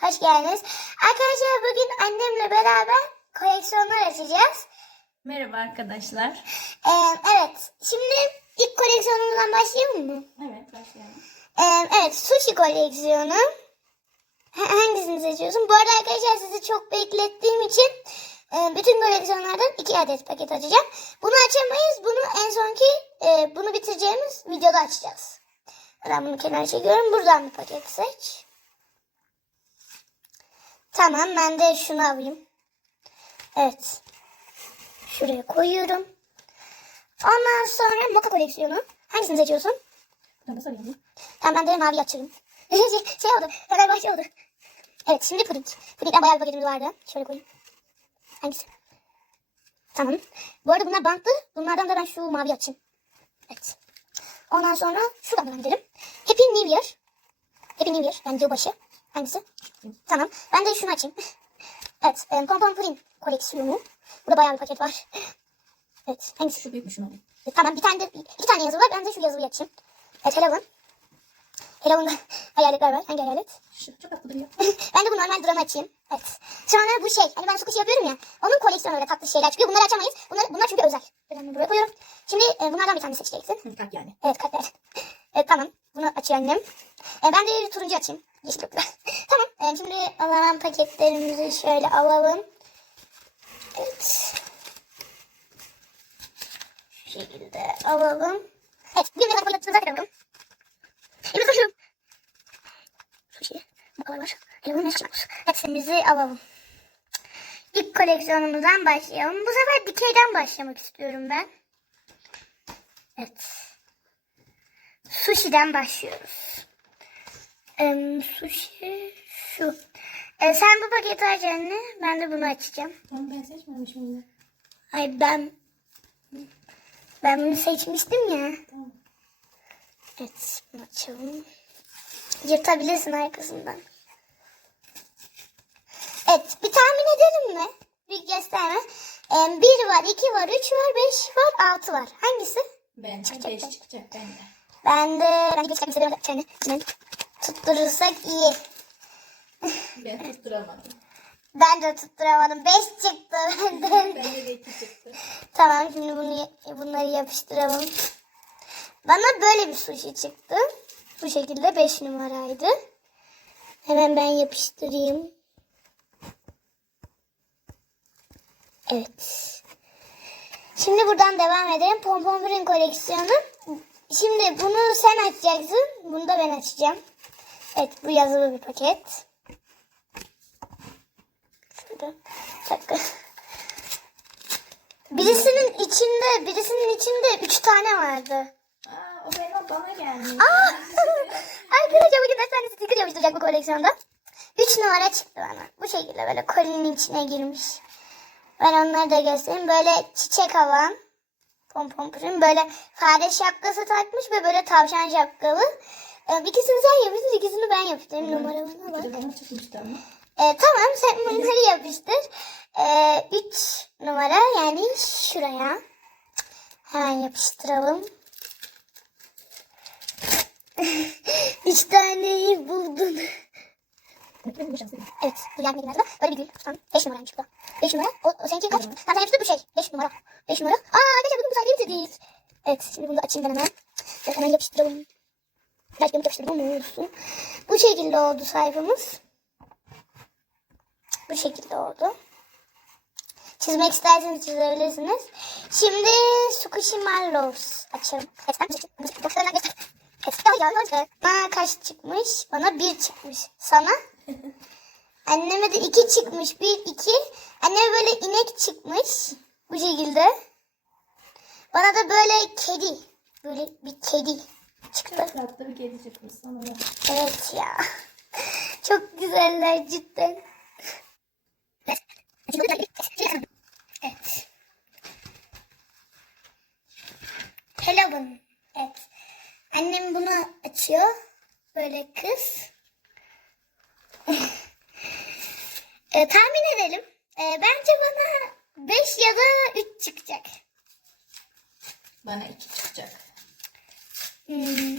hoş geldiniz. Arkadaşlar bugün annemle beraber koleksiyonlar açacağız. Merhaba arkadaşlar. Ee, evet, şimdi ilk koleksiyonumuzdan başlayalım mı? Evet başlayalım. Ee, evet, sushi koleksiyonu. Ha- Hangisini seçiyorsun? Bu arada arkadaşlar sizi çok beklettiğim için e, bütün koleksiyonlardan iki adet paket açacağım. Bunu açamayız. Bunu en sonki e, bunu bitireceğimiz videoda açacağız. Ben bunu kenara çekiyorum. Buradan bir paket seç. Tamam ben de şunu alayım. Evet. Şuraya koyuyorum. Ondan sonra moka koleksiyonu. Hangisini seçiyorsun? Tamam ben de mavi açayım. şey, şey oldu. Hemen bahçe oldu. Evet şimdi puding. Pudingden bayağı bir paketimiz vardı. Şöyle koyayım. Hangisi? Tamam. Bu arada bunlar bantlı. Bunlardan da ben şu mavi açayım. Evet. Ondan sonra şuradan devam edelim. Happy New Year. Happy New Year. Yani yılbaşı. Hangisi? Tamam. Ben de şunu açayım. Evet. Um, Pompon Puding koleksiyonu. Burada bayağı bir paket var. Evet. Hangisi? Şu büyükmüşün oluyor. E, Tamam bir tane de iki tane yazı var. Ben de şu yazıyı açayım. Evet Halloween. Halloween'da hayaletler var. Hangi hayalet? Şu çok tatlı duruyor. ben de bu normal drama açayım. Evet. Sonra bu şey. Hani ben sukuş yapıyorum ya. Onun koleksiyonu öyle tatlı şeyler çıkıyor. Bunları açamayız. Bunlar, bunlar çünkü özel. Ben buraya koyuyorum. Şimdi e, bunlardan bir tane seçeceksin. Kalp yani. Evet kalpler. Evet tamam. Bunu açıyor annem. E, ben de turuncu açayım. Yok. tamam. E, şimdi alalım paketlerimizi şöyle alalım. Evet. Şu şekilde alalım. Evet. Bir de paketimizi zaten alalım. Şimdi taşıyorum. Sushi. Bu kadar var. Hello ne çıkmış? Hepsimizi alalım. İlk koleksiyonumuzdan başlayalım. Bu sefer dikeyden başlamak istiyorum ben. Evet. Sushi'den başlıyoruz. Sushi şu. Ee, sen bu paketi aç anne. Ben de bunu açacağım. Tamam ben seçmemişim bunu. Ay ben ben bunu seçmiştim ya. Tamam. Evet bunu açalım. Yırtabilirsin arkasından. Evet bir tahmin edelim mi? Bir gösterme. Ee, bir var, iki var, üç var, beş var, altı var. Hangisi? Bence Çıkacak 5 ben. çıkacak bende. Ben de bence geçecek seviyorum. Yani, yani tutturursak iyi. Ben tutturamadım. Ben de tutturamadım. Beş çıktı benden. Bende de 2 çıktı. tamam şimdi bunu bunları yapıştıralım. Bana böyle bir sushi çıktı. Bu şekilde 5 numaraydı. Hemen ben yapıştırayım. Evet. Şimdi buradan devam edelim. Pompon Pürin koleksiyonu. Şimdi bunu sen açacaksın. Bunu da ben açacağım. Evet bu yazılı bir paket. Şurada. Dakika. Birisinin içinde, birisinin içinde üç tane vardı. Aa o benim bana geldi. Aa! Arkadaşlar bugün dört tane sticker yapıştıracak bu koleksiyonda. Üç numara çıktı bana. Bu şekilde böyle kolinin içine girmiş. Ben onları da göstereyim. Böyle çiçek havan. Pompon pürün. Böyle fare şapkası takmış ve böyle tavşan şapkalı. Ee, ikisini sen yapıştır, ikisini ben yapıştırayım numaralarına bak. Bana çıkmıştı ama. Ee, tamam sen bunları yapıştır. Ee, üç numara yani şuraya. Hemen yapıştıralım. Üç taneyi buldun. Evet, gelmedi biraz da. Böyle bir gül. Beş numaraymış bu da. Beş numara. O, o seninki kaç? Tamam sen yapıştır bu şey. Beş numara. Beş numara. Aa arkadaşlar bugün bu sayfayı bitirdik. Evet, şimdi bunu da açayım ben hemen. Evet, hemen yapıştıralım. Biraz gömük yapıştırdım ama olsun. Bu şekilde oldu sayfamız. Bu şekilde oldu. Çizmek isterseniz çizebilirsiniz. Şimdi Sukushi Marlows açalım. Bana kaç çıkmış? Bana bir çıkmış. Sana? Anneme de iki çıkmış. Bir, iki. Anneme böyle inek çıkmış. Bu şekilde. Bana da böyle kedi. Böyle bir kedi çıktı. Çok tatlı bir kedi çıkmış sana da. Evet ya. Çok güzeller cidden. Evet. Hello bunun. Evet. Annem bunu açıyor. Böyle kız. e, tahmin edelim. E, bence bana 5 ya da 3 çıkacak. Bana 2 çıkacak. Hmm.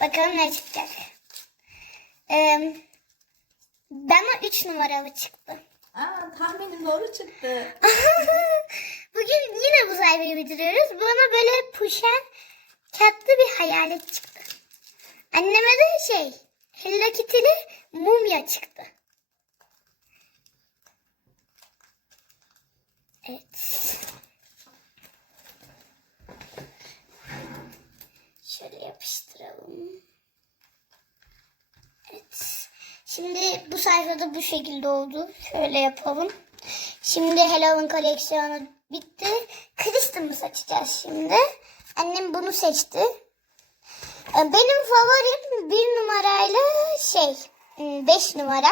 Bakalım ne çıkacak. Ee, Bana 3 numaralı çıktı. Aa tahminim doğru çıktı. Bugün yine bu sayfayı bitiriyoruz. Bana böyle puşen katlı bir hayalet çıktı. Anneme de şey Hello Kitty'li mumya çıktı. Evet. Şöyle yapıştıralım. Evet. Şimdi bu sayfada bu şekilde oldu. Şöyle yapalım. Şimdi Halloween koleksiyonu bitti. Christmas açacağız şimdi. Annem bunu seçti. Ee, Benim favorim bir numarayla şey hmm, beş numara.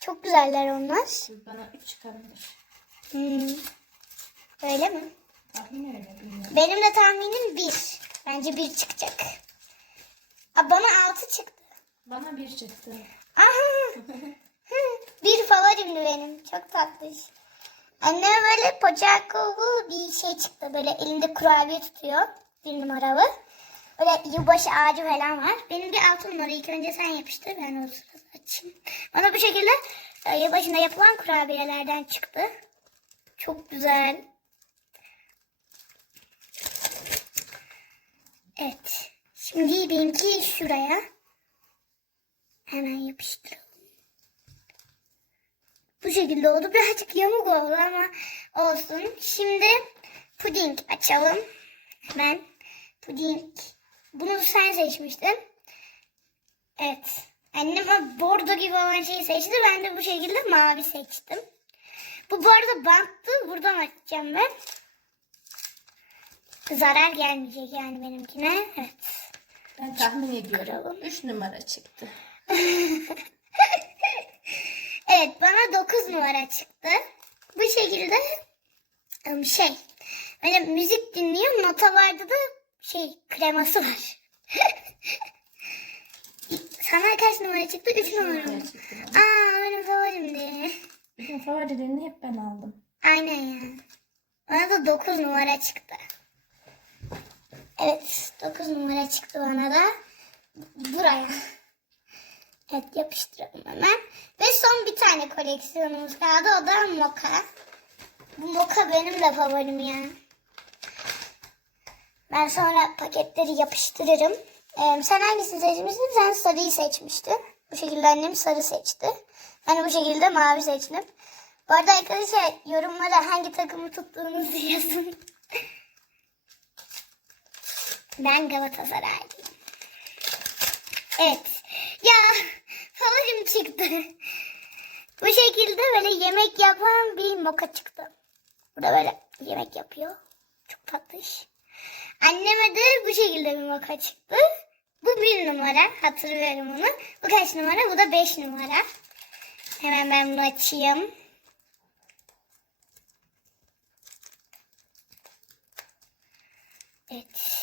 Çok güzeller onlar. Bana 3 çıkarmış. Hmm. Öyle mi? Tahmin öyle bilmiyorum. Benim de tahminim bir. Bence bir çıkacak. Aa, bana altı çıktı. Bana 1 çıktı. Aha. bir favorimdi benim. Çok tatlı. Anneme böyle poçakolu bir şey çıktı. Böyle elinde kurabiye tutuyor. Bir numaralı. Böyle yılbaşı ağacı falan var. Benim bir altı numara. İlk önce sen yapıştır. Ben o sırada açayım. Bana bu şekilde e, yılbaşında yapılan kurabiyelerden çıktı. Çok güzel. Evet. Şimdi benimki şuraya. Hemen yapıştıralım. Bu şekilde oldu. Birazcık yamuk oldu ama olsun. Şimdi puding açalım. Hemen puding. Bunu sen seçmiştin. Evet. Annem bordo gibi olan şeyi seçti. Ben de bu şekilde mavi seçtim. Bu bu arada banttı. Buradan açacağım ben. Zarar gelmeyecek yani benimkine. Evet. Ben tahmin ediyorum. Kıralım. 3 numara çıktı. Evet bana 9 numara çıktı. Bu şekilde şey böyle müzik dinliyor nota vardı da şey kreması var. Sana kaç numara çıktı? 3 numara mı? Aa benim favorimdi. Bütün favorilerini hep ben aldım. Aynen ya. Bana da 9 numara çıktı. Evet 9 numara çıktı bana da. Buraya. Evet yapıştıralım hemen. Ve son bir tane koleksiyonumuz kaldı. O da moka. Bu moka benim de favorim ya. Ben sonra paketleri yapıştırırım. Ee, sen hangisini seçmiştin? Sen sarıyı seçmiştin. Bu şekilde annem sarı seçti. De bu şekilde mavi seçtim. Bu arada arkadaşlar yorumlara hangi takımı tuttuğunuzu yazın. ben Galatasaraylıyım. Evet. Ya favorim çıktı. Bu şekilde böyle yemek yapan bir moka çıktı. Burada böyle yemek yapıyor. Çok tatlış. Anneme de bu şekilde bir moka çıktı. Bu bir numara. Hatırlıyorum onu. Bu kaç numara? Bu da beş numara. Hemen ben bunu açayım. Evet.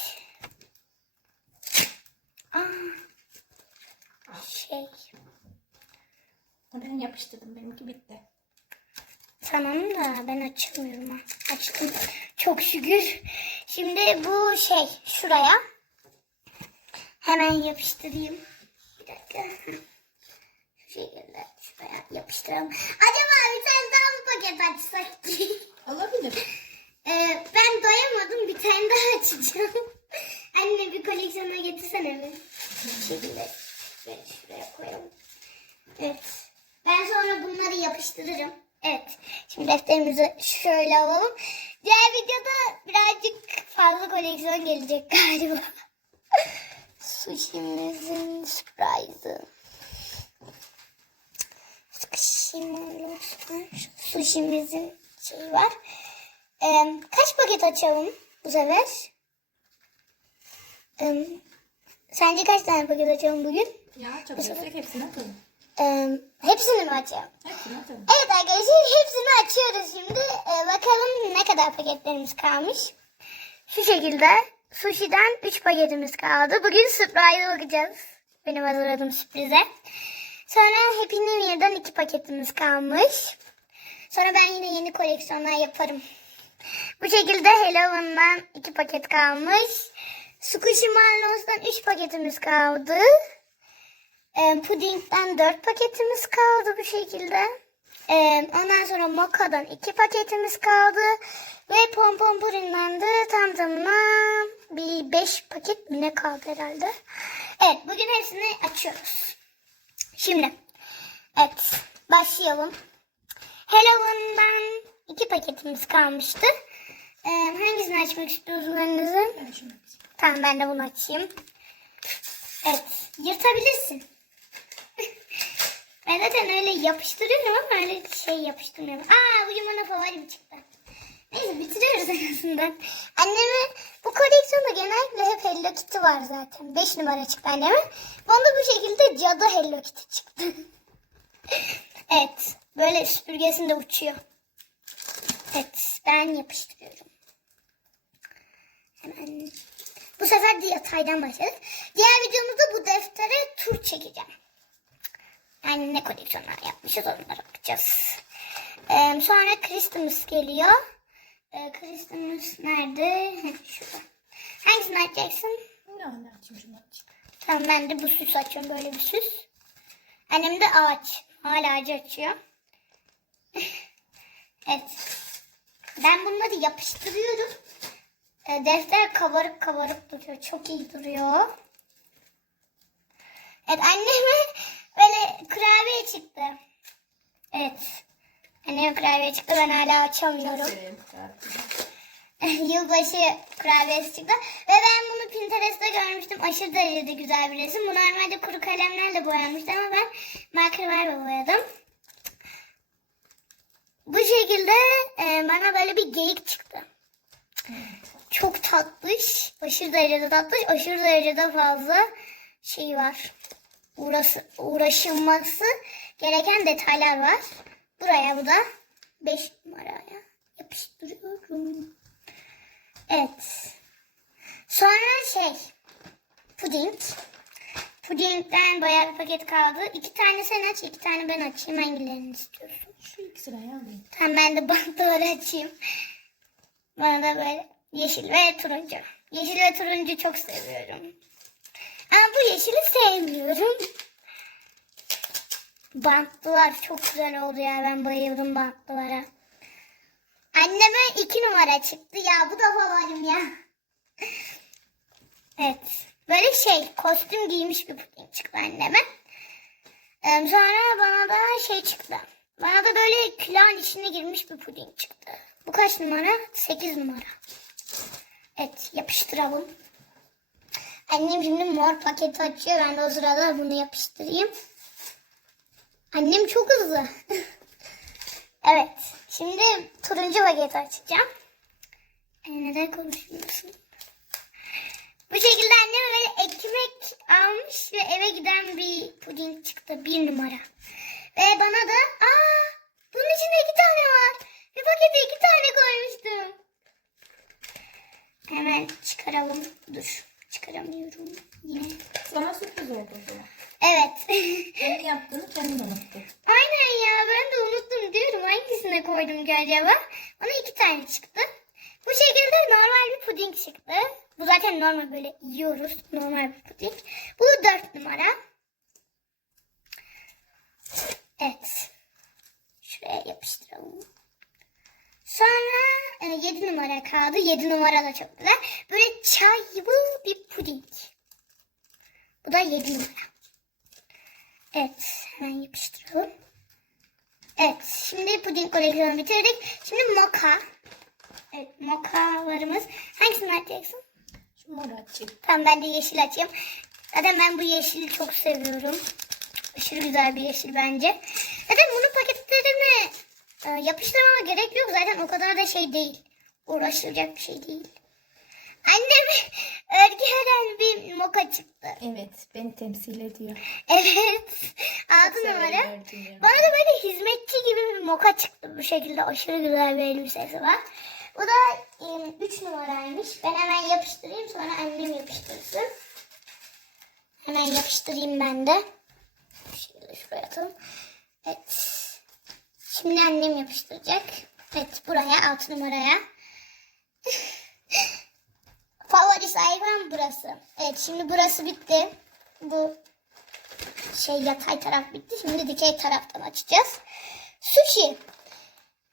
Aa, şey. Ben yapıştırdım. Benimki bitti. Tamam da ben açamıyorum. ha. Açtım. Çok şükür. Şimdi bu şey şuraya. Hemen yapıştırayım. Bir dakika. Şu şekilde şuraya yapıştıralım. Acaba bir tane daha mı paket açsak ki? Olabilir. Ee, ben doyamadım. Bir tane daha açacağım. Anne bir koleksiyona getirsene bir. Bu şekilde şuraya koyalım. Evet. Ben sonra bunları yapıştırırım. Evet. Şimdi defterimizi şöyle alalım. Diğer videoda birazcık fazla koleksiyon gelecek galiba. Sushi'mizin surprise'ı. Sıkışayım Sushi'mizin şeyi var. Ee, kaç paket açalım bu sefer? Ee, sence kaç tane paket açalım bugün? Ya çok yüksek hepsini atalım. Ee, hepsini mi açalım? Hepsini atalım. Evet arkadaşlar hepsini açıyoruz şimdi. Ee, bakalım ne kadar paketlerimiz kalmış. Şu şekilde sushi'den 3 paketimiz kaldı. Bugün surprise bakacağız. Benim hazırladığım sürprize. Sonra Happy New Year'dan 2 paketimiz kalmış. Sonra ben yine yeni koleksiyonlar yaparım. Bu şekilde Halloween'dan 2 paket kalmış. Squishy Marlons'dan 3 paketimiz kaldı. E, pudingden 4 paketimiz kaldı bu şekilde. E, ondan sonra mokadan 2 paketimiz kaldı. Ve pompon pudingden de tam tamına bir 5 paket mi ne kaldı herhalde. Evet bugün hepsini açıyoruz. Şimdi evet başlayalım. Halloween'dan 2 paketimiz kalmıştı. E, hangisini açmak istiyorsunuz annenizi? Ben şunu açayım. Tamam ben de bunu açayım. Evet yırtabilirsin. Ben zaten öyle yapıştırıyorum ama öyle şey yapıştırmıyorum. Aa bugün bana favorim çıktı. Neyse bitiriyoruz en azından. Anneme bu koleksiyonda genellikle hep Hello Kitty var zaten. 5 numara çıktı anneme. Bana bu şekilde cadı Hello Kitty çıktı. evet böyle süpürgesinde uçuyor. Evet ben yapıştırıyorum. Hemen bu sefer de yataydan başladık. Diğer videomuzda bu deftere tur çekeceğim. Yani ne koleksiyonlar yapmışız onlara bakacağız. Ee, sonra Christmas geliyor. Ee, Christmas nerede? Şurada. Hangisini açacaksın? Ne açayım şunu açayım. Tamam ben de bu süs açıyorum böyle bir süs. Annem de ağaç. Hala ağacı açıyor. evet. Ben bunları yapıştırıyorum. E, defter kabarık kabarık duruyor. Çok iyi duruyor. Evet anneme böyle kurabiye çıktı. Evet. Anneme kurabiye çıktı. Ben hala açamıyorum. Yılbaşı kurabiyesi çıktı. Ve ben bunu Pinterest'te görmüştüm. Aşırı derecede güzel bir resim. Bu normalde kuru kalemlerle boyanmıştı ama ben markerlarla boyadım. Bu şekilde e, bana böyle bir geyik çıktı. Çok tatlış. Aşırı derecede tatlış. Aşırı derecede fazla şey var. Uğrası, uğraşılması gereken detaylar var. Buraya bu da 5 numaraya yapıştırıyorum. Evet. Sonra şey puding. Pudingden bayağı bir paket kaldı. İki tane sen aç, iki tane ben açayım. Hangilerini istiyorsun? Şu ikisini alayım. Tamam ben de bantları açayım. Bana da böyle yeşil ve turuncu. Yeşil ve turuncu çok seviyorum. Ama bu yeşili sevmiyorum. Bantlılar çok güzel oldu ya. Ben bayıldım bantlılara. Anneme iki numara çıktı ya. Bu da favorim ya. Evet. Böyle şey kostüm giymiş bir puding çıktı anneme. Ee, sonra bana da şey çıktı. Bana da böyle külahın içine girmiş bir puding çıktı. Bu kaç numara? 8 numara. Evet yapıştıralım. Annem şimdi mor paketi açıyor. Ben de o sırada bunu yapıştırayım. Annem çok hızlı. evet. Şimdi turuncu paketi açacağım. Ee, neden konuşmuyorsun? Bu şekilde anneme böyle ekmek almış ve eve giden bir puding çıktı. Bir numara. Ve bana da aa bunun içinde iki tane var. Bir pakete iki tane koymuştum. Hemen çıkaralım. Dur. Çıkaramıyorum yine. Sana sürpriz oldu. Evet. Kendi yaptığını kendin unuttun. Aynen ya ben de unuttum diyorum hangisine koydum ki acaba. Bana iki tane çıktı. Bu şekilde normal bir puding çıktı. Bu zaten normal böyle yiyoruz. Normal bir puding. Bu dört numara. Evet. Şuraya yapıştıralım. Sonra e, 7 numara kaldı. 7 numara da çok güzel. Böyle çaylı bir puding. Bu da 7 numara. Evet. Hemen yapıştıralım. Evet. Şimdi puding koleksiyonu bitirdik. Şimdi moka. Evet. Mokalarımız. Hangisini açacaksın? Şu moru açayım. Tamam ben de yeşil açayım. Zaten ben bu yeşili çok seviyorum. Aşırı güzel bir yeşil bence. Zaten bunun paketlerini e, yapıştırmama gerek yok. Zaten o kadar da şey değil. Uğraşılacak bir şey değil. Annem örgüden bir moka çıktı. Evet beni temsil ediyor. Evet. Altı numara. Bana da böyle hizmetçi gibi bir moka çıktı bu şekilde. Aşırı güzel bir elbisesi var. Bu da 3 numaraymış. Ben hemen yapıştırayım sonra annem yapıştırsın. Hemen yapıştırayım ben de. Şekilde şuraya atalım. Evet. Şimdi annem yapıştıracak. Evet buraya 6 numaraya. Favori sayfam burası. Evet şimdi burası bitti. Bu şey yatay taraf bitti. Şimdi dikey taraftan açacağız. Sushi.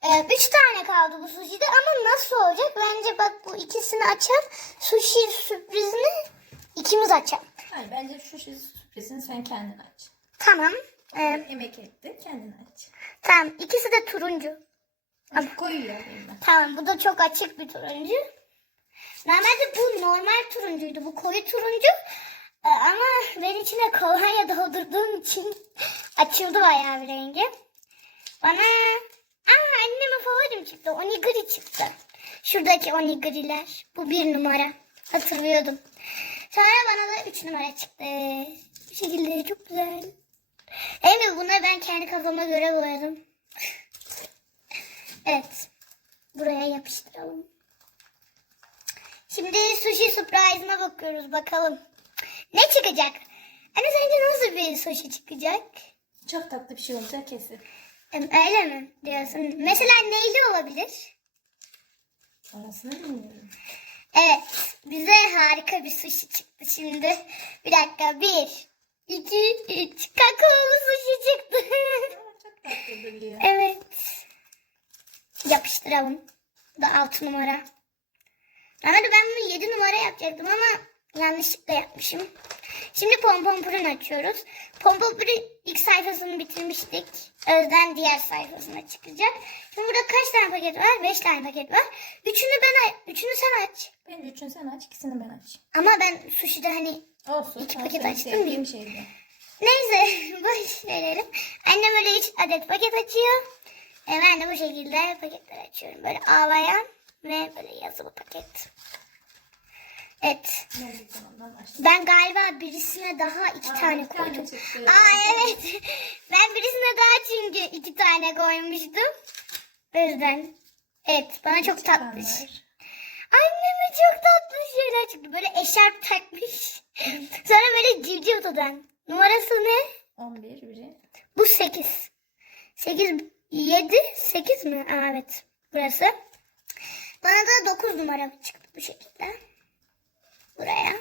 Ee, üç tane kaldı bu sushi'de ama nasıl olacak? Bence bak bu ikisini açar. Sushi sürprizini ikimiz açalım. Hayır bence şey sürprizini sen kendin aç. Tamam. Ee, Emek etti kendin aç. tamam. İkisi de turuncu. Koyuyor. Tamam bu da çok açık bir turuncu. Normalde bu normal turuncuydu. Bu koyu turuncu. Ee, ama ben içine kolonya doldurduğum için açıldı bayağı bir rengi. Bana Aa anneme favorim çıktı. Onigiri çıktı. Şuradaki onigiriler. Bu bir numara. Hatırlıyordum. Sonra bana da üç numara çıktı. Bu şekilde çok güzel. De bunları ben kendi kafama göre boyadım. Evet. Buraya yapıştıralım. Şimdi sushi surprise'ına bakıyoruz bakalım. Ne çıkacak? Anne sence nasıl bir sushi çıkacak? Çok tatlı bir şey olacak kesin. Em, Öyle mi diyorsun? Mesela neyli olabilir? Orasını bilmiyorum. Evet. Bize harika bir sushi çıktı şimdi. Bir dakika. Bir, iki, üç. Kakaolu sushi çıktı. Çok tatlı duruyor. evet. Yapıştıralım. Bu da altı numara. Normalde ben bunu yedi numara yapacaktım ama yanlışlıkla yapmışım. Şimdi pompon purun açıyoruz. Pompon purun ilk sayfasını bitirmiştik. Özden diğer sayfasına çıkacak. Şimdi burada kaç tane paket var? Beş tane paket var. Üçünü ben üçünü sen aç. Bence üçünü sen aç, ikisini ben aç. Ama ben sushi'de hani Olsun. İki paket sevdiğin mı? şeydi. Neyse boş verelim. Annem öyle 3 adet paket açıyor. E ben de bu şekilde paketler açıyorum. Böyle ağlayan ve böyle yazılı paket. Evet. Ben galiba birisine daha iki Aa, tane tane koydum. çıktı. Aa evet. Ben birisine daha çünkü iki tane koymuştum. O yüzden. Evet bana çok tatlış. Çıkanlar. Anneme çok tatlı şeyler çıktı. Böyle eşarp takmış. Sonra böyle civciv tutan. Numarası ne? 11 biri. Bu 8. 8, 7, 8 mi? Aa, evet. Burası. Bana da 9 numara çıktı bu şekilde. Buraya.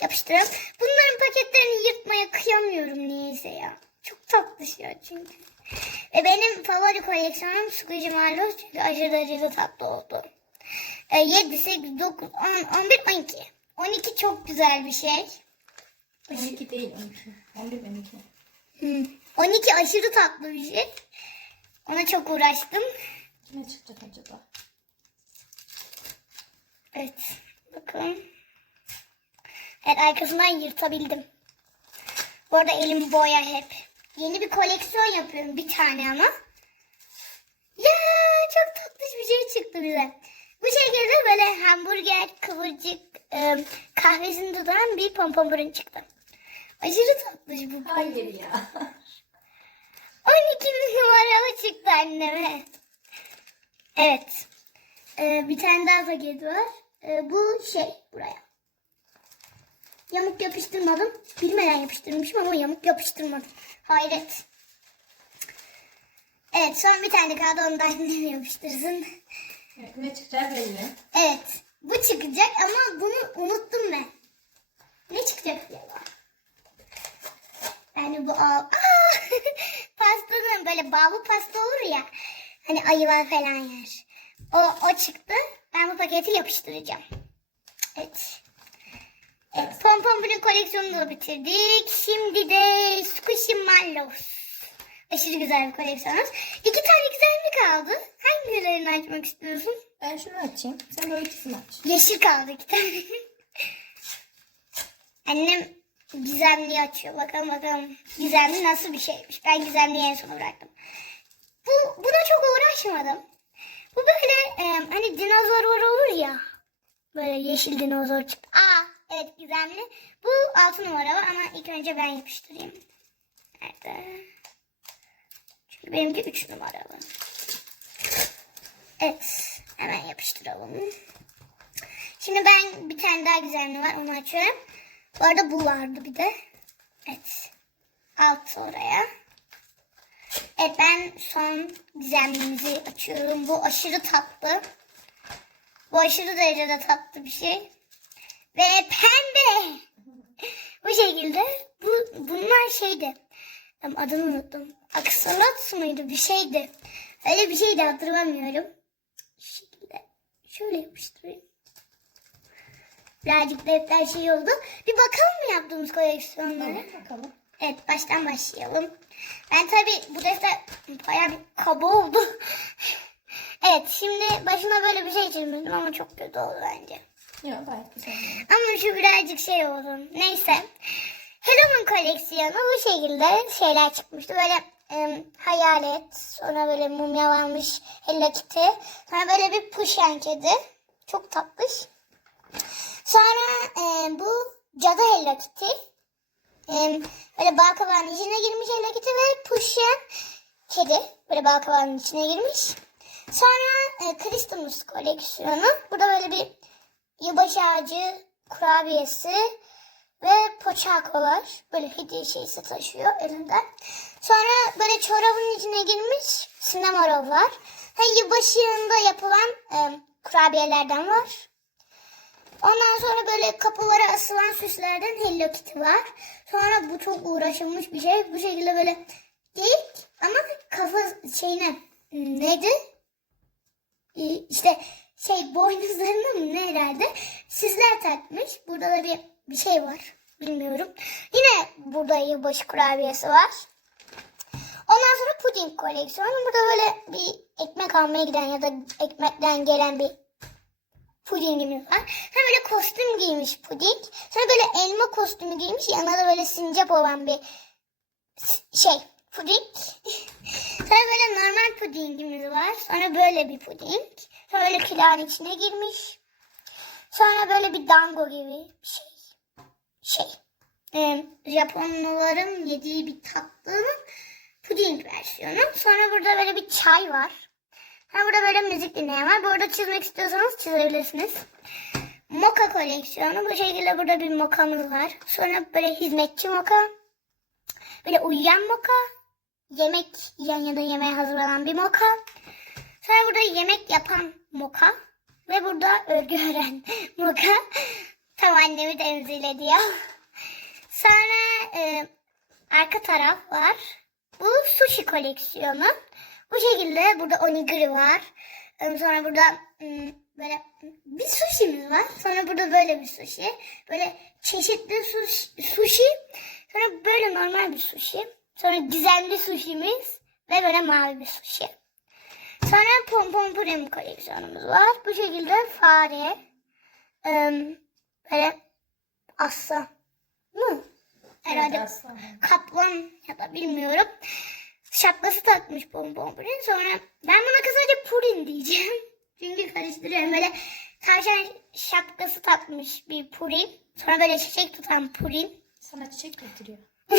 Yapıştırıyorum. Bunların paketlerini yırtmaya kıyamıyorum niyeyse ya. Çok tatlı ya çünkü. Ve benim favori koleksiyonum Squeezy Marlos çünkü aşırı derecede tatlı oldu. E, 7, 8, 9, 10, 11, 12. 12 çok güzel bir şey. 12 değil 12. 11 12. Hmm. 12 aşırı tatlı bir şey. Ona çok uğraştım. Kime çıkacak acaba? Evet. Bakın. Evet arkasından yırtabildim. Bu arada elim boya hep. Yeni bir koleksiyon yapıyorum. Bir tane ama. Ya çok tatlış bir şey çıktı bize. Bu şekilde böyle hamburger, kıvırcık, e, kahvesini tutan bir pompon burun çıktı. Aşırı tatlış bu. Hayır ya. 12 numaralı çıktı anneme. Evet. Ee, bir tane daha paket var. Ee, bu şey buraya. Yamuk yapıştırmadım. Bilmeden yapıştırmışım ama yamuk yapıştırmadım. Hayret. Evet son bir tane kaldı onu da annem yapıştırsın. Evet, ne çıkacağı belli. Evet. Bu çıkacak ama bunu unuttum ben. Ne çıkacak acaba? Yani bu al. Pastanın böyle bağlı pasta olur ya. Hani ayılar falan yer. O, o çıktı. Ben bu paketi yapıştıracağım. Evet. Evet. Pompon Blue koleksiyonunu da bitirdik. Şimdi de Squishymallows. Aşırı güzel bir koleksiyonumuz. İki tane güzel mi kaldı? Hangilerini açmak istiyorsun? Ben şunu açayım. Sen de o ikisini aç. Yeşil kaldı iki tane. Annem gizemli açıyor. Bakalım bakalım gizemli nasıl bir şeymiş. Ben gizemliyi en sona bıraktım. Bu, buna çok uğraşmadım. Bu böyle e, hani dinozor var olur ya. Böyle yeşil dinozor çıktı. Aa evet gizemli. Bu altı numara var ama ilk önce ben yapıştırayım. Nerede? Çünkü benimki üç numaralı. Evet. Hemen yapıştıralım. Şimdi ben bir tane daha gizemli var. Onu açıyorum. Bu arada bu vardı bir de. Evet. Alt oraya. Evet ben son gizemlimizi açıyorum. Bu aşırı tatlı. Bu aşırı derecede tatlı bir şey. Ve pembe. Bu şekilde bu bunlar şeydi. Adını unuttum. Aksolot muydu bir şeydi. Öyle bir şeydi hatırlamıyorum. Şu şekilde şöyle yapıştırayım. Birazcık defter şey oldu. Bir bakalım mı yaptığımız koleksiyonlara? Tamam bakalım. Evet baştan başlayalım. Ben tabi bu defter bayağı bir kaba oldu. evet şimdi başına böyle bir şey çizmiştim ama çok kötü oldu bence. Yok gayet güzel. Ama şu birazcık şey oldu. Neyse. Halloween koleksiyonu bu şekilde şeyler çıkmıştı. Böyle em, hayalet, sonra böyle mumyalanmış Hello Kitty, sonra böyle bir puşen kedi. Çok tatlış. Sonra e, bu cadı Hello Kitty. Böyle balkabağın içine girmiş Hello ve puşen kedi. Böyle balkabağın içine girmiş. Sonra e, Christmas koleksiyonu. Burada böyle bir yılbaşı ağacı kurabiyesi ve poçakolar böyle hediye şeysi taşıyor elinde. Sonra böyle çorabın içine girmiş sinema var. Ha, yılbaşında yapılan e, kurabiyelerden var. Ondan sonra böyle kapılara asılan süslerden Hello Kitty var. Sonra bu çok uğraşılmış bir şey. Bu şekilde böyle değil ama kafa şeyine neydi? Ee, işte şey boynuzlarına mı ne herhalde süsler takmış. Burada da bir, bir şey var. Bilmiyorum. Yine burada yılbaşı kurabiyesi var. Ondan sonra puding koleksiyonu. Burada böyle bir ekmek almaya giden ya da ekmekten gelen bir pudingimiz var. Hem böyle kostüm giymiş puding. Sonra böyle elma kostümü giymiş. Yanında da böyle sincap olan bir şey puding. Sonra böyle normal pudingimiz var. Sonra böyle bir puding. Sonra böyle külahın içine girmiş. Sonra böyle bir dango gibi bir şey. Şey. Ee, Japonluların yediği bir tatlının puding versiyonu. Sonra burada böyle bir çay var. Ha burada böyle müzik dinleyen var. Bu arada çizmek istiyorsanız çizebilirsiniz. Moka koleksiyonu. Bu şekilde burada bir mokamız var. Sonra böyle hizmetçi moka. Böyle uyuyan moka. Yemek yiyen ya da yemeğe hazırlanan bir moka. Sonra burada yemek yapan moka. Ve burada örgü ören moka. Tam annemi temsil ediyor. Sonra e, arka taraf var. Bu sushi koleksiyonu. Bu şekilde burada onigiri var. Sonra burada ım, böyle bir sushi'miz var. Sonra burada böyle bir sushi. Böyle çeşitli sushi. Sonra böyle normal bir sushi. Sonra gizemli sushi'miz. Ve böyle mavi bir sushi. Sonra pompon purem koleksiyonumuz var. Bu şekilde fare. böyle aslan mı? Herhalde Evet, aslan. kaplan ya da bilmiyorum. Şapkası takmış bonbon purin. Sonra ben buna kısaca purin diyeceğim. Çünkü karıştırıyorum. Böyle tavşan şapkası takmış bir purin. Sonra böyle çiçek tutan purin. Sana çiçek getiriyor.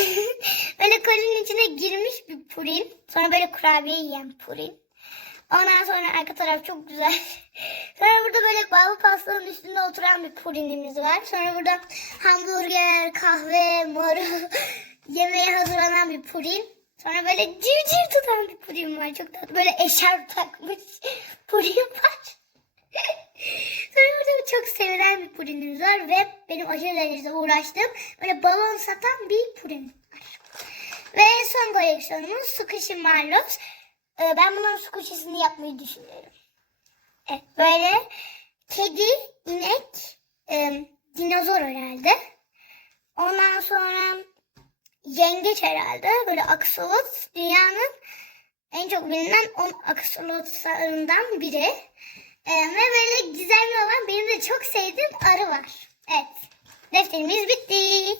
böyle kolinin içine girmiş bir purin. Sonra böyle kurabiye yiyen purin. Ondan sonra arka taraf çok güzel. Sonra burada böyle bağlı pastanın üstünde oturan bir purinimiz var. Sonra burada hamburger, kahve, moru yemeğe hazırlanan bir purin. Sonra böyle civciv tutan bir purin var. Çok tatlı. Böyle eşarp takmış purin var. Sonra burada çok sevilen bir purinimiz var ve benim aşırı derecede uğraştığım böyle balon satan bir purin var. Ve son koleksiyonumuz Squishy Marlos. Ee, ben bunların squishy'sini yapmayı düşünüyorum. Evet, böyle kedi, inek, e, dinozor herhalde. Ondan sonra yengeç herhalde. Böyle aksolot dünyanın en çok bilinen 10 aksolotlarından biri. Ee, ve böyle gizemli olan benim de çok sevdiğim arı var. Evet. Defterimiz bitti.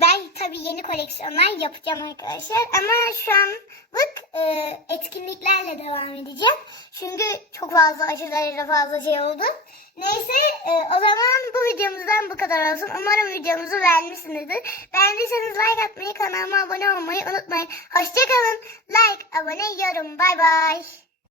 Ben tabii yeni koleksiyonlar yapacağım arkadaşlar. Ama şu anlık e, etkinliklerle devam edeceğim. Çünkü çok fazla aşırı fazla şey oldu. Neyse e, o zaman bu videomuzdan bu kadar olsun. Umarım videomuzu beğenmişsinizdir. Beğendiyseniz like atmayı, kanalıma abone olmayı unutmayın. Hoşçakalın. Like, abone, yorum. Bay bay.